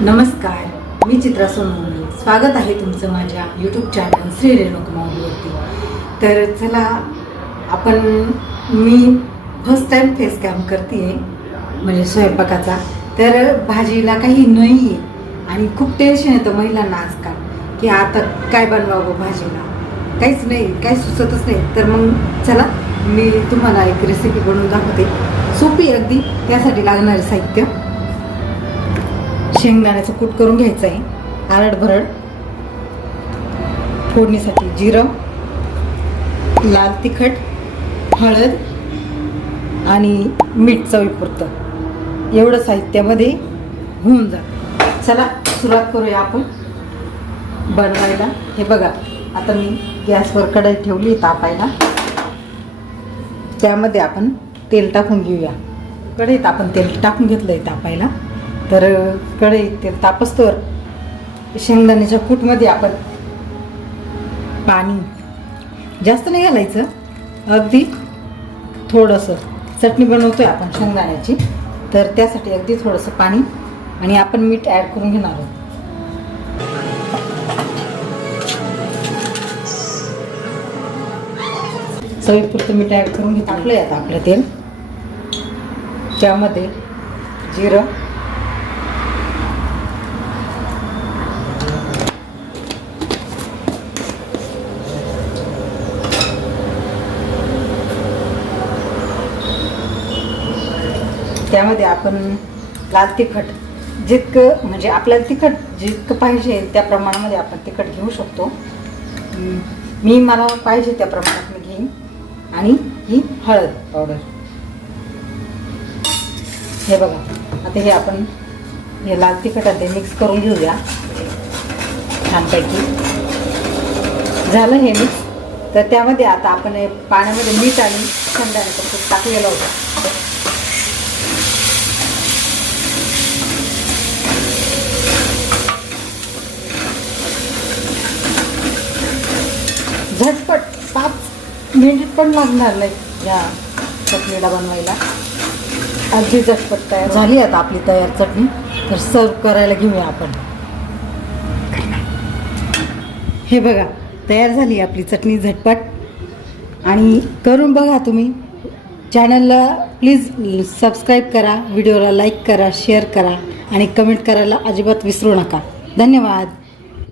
नमस्कार मी चित्रा सोनवणे. स्वागत आहे तुमचं माझ्या यूट्यूब चॅनल श्री रेणुक माऊलीवरती तर चला आपण मी फर्स्ट टाईम फेस कॅम करते म्हणजे स्वयंपाकाचा. तर भाजीला काही नाही आहे आणि खूप टेन्शन येतं महिलांना आजकाल की आता काय बनवावं भाजीला? काहीच नाही काही सुचतच नाही. तर मग चला मी तुम्हाला एक रेसिपी बनवून दाखवते. सोपी आहे अगदी त्यासाठी लागणारे साहित्य. शेंगदाण्याचं कूट करून घ्यायचं आहे आरड भरड फोडणीसाठी जिरं. लाल तिखट हळद आणि मीठ चवीपुरतं. एवढं साहित्यामध्ये होऊन जातं. चला सुरुवात करूया आपण. बनवायला. हे बघा आता मी गॅसवर कढई ठेवली तापायला. त्यामध्ये आपण तेल टाकून घेऊया. कढईत आपण तेल टाकून घेतलं आहे तापायला. तर कडे ते तापस्तोवर शेंगदाण्याच्या कूटमध्ये आपण पाणी जास्त नाही घालायचं. अगदी थोडंसं चटणी बनवतो आहे आपण शेंगदाण्याची तर त्यासाठी अगदी थोडंसं पाणी आणि आपण मीठ ॲड करून घेणार आहोत. चवीपुरतं मीठ ॲड करून घेत टाकलं आहे आता आपलं तेल. त्यामध्ये जिरं त्यामध्ये आपण लाल तिखट जितकं म्हणजे आपल्याला तिखट जितकं पाहिजे त्या प्रमाणामध्ये आपण तिखट घेऊ शकतो. मी मला पाहिजे त्या प्रमाणात मी घेईन. आणि ही हळद पावडर. हे बघा आता हे आपण हे लाल तिखट आहे ते मिक्स करून घेऊया. छानपैकी. झालं हे मिक्स. तर त्यामध्ये आता आपण हे पाण्यामध्ये मीठ आणि थंडाने टाकलेलं होतं झटपट पाच मिनिट पण लागणार नाही या चटणीला बनवायला. अगदी झटपट तयार झाली आता आपली तयार चटणी. तर सर्व करायला घेऊया आपण. हे बघा तयार झाली आपली चटणी झटपट. आणि करून बघा तुम्ही. चॅनलला प्लीज सबस्क्राईब करा व्हिडिओला लाईक करा शेअर करा. आणि कमेंट करायला अजिबात विसरू नका. धन्यवाद.